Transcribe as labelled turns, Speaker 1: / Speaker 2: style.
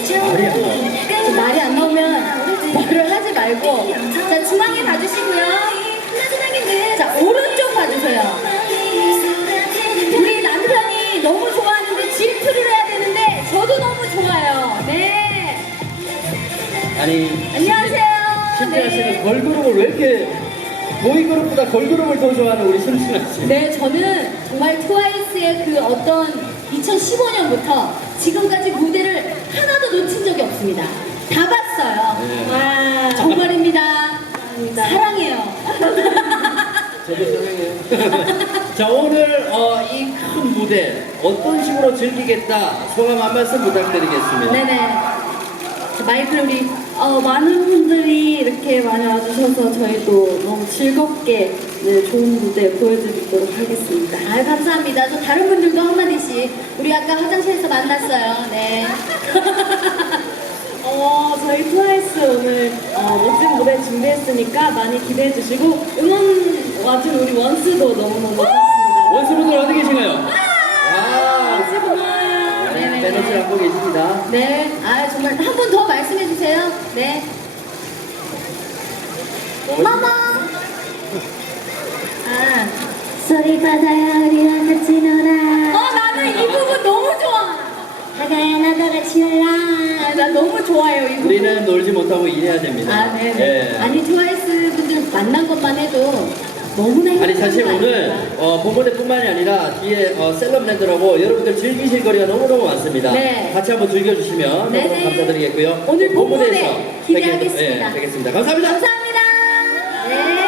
Speaker 1: 말이 안 나오면 말을 하지 말고. 자, 중앙에 봐주시고요. 자, 오른쪽 봐주세요. 우리 남편이 너무 좋아하는데 질투를 해야 되는데 저도 너무 좋아요. 네.
Speaker 2: 아니,
Speaker 1: 안녕하세요.
Speaker 2: 신진아 씨는
Speaker 1: 네.
Speaker 2: 걸그룹을 왜 이렇게 보이그룹보다 걸그룹을 더 좋아하는 우리 신진아 씨?
Speaker 1: 네, 저는 정말 트와이스의 그 어떤 2015년부터 지금까지 무대를 하나도 놓친 적이 없습니다. 다 봤어요.
Speaker 2: 네.
Speaker 1: 와, 정말입니다. 사랑해요.
Speaker 2: 저도 사랑해요. 자, 오늘 이 큰 무대 어떤 식으로 즐기겠다 소감 한 말씀 부탁드리겠습니다.
Speaker 1: 네네. 자, 마이크를 우리 많은 분들이 이렇게 많이 와주셔서 저희도 너무 즐겁게 네, 좋은 무대 보여드리도록 하겠습니다. 아, 감사합니다. 저 다른 분들도 한마디씩. 우리 아까 화장실에서 만났어요. 네.
Speaker 3: 저희 트와이스 오늘 멋진 무대 준비했으니까 많이 기대해 주시고 응원 와준 우리 원스도 너무너무 고맙습니다.
Speaker 2: 원수분들 어디 계신가요?
Speaker 3: 원스 고마워요.
Speaker 1: 네네.
Speaker 2: 배너스 갖고 계십니다.
Speaker 1: 네. 아, 정말 한 번 더 말씀해 주세요. 네. 마마. 아.
Speaker 3: 소리 바다야 우리랑 같이 놀아.
Speaker 1: 나는 이 부분 너무 좋아.
Speaker 3: 바다야 나도 같이 놀아.
Speaker 1: 아, 나 너무 좋아요, 이 부분.
Speaker 2: 우리는 놀지 못하고 일해야 됩니다.
Speaker 1: 아, 네네.
Speaker 2: 예.
Speaker 1: 아니, 트와이스 분들 만난 것만 해도 너무나
Speaker 2: 아니 사실
Speaker 1: 행복한 거
Speaker 2: 오늘
Speaker 1: 아닙니까?
Speaker 2: 본무대뿐만이 아니라 뒤에 셀럽랜드라고 여러분들 즐기실 거리가 너무너무 많습니다.
Speaker 1: 네.
Speaker 2: 같이 한번 즐겨주시면
Speaker 1: 네네.
Speaker 2: 너무 감사드리겠고요.
Speaker 1: 오늘 본무대
Speaker 2: 본무대에서
Speaker 1: 기대하겠습니다.
Speaker 2: 뵙겠습니다. 감사합니다.
Speaker 1: 감사합니다. 네.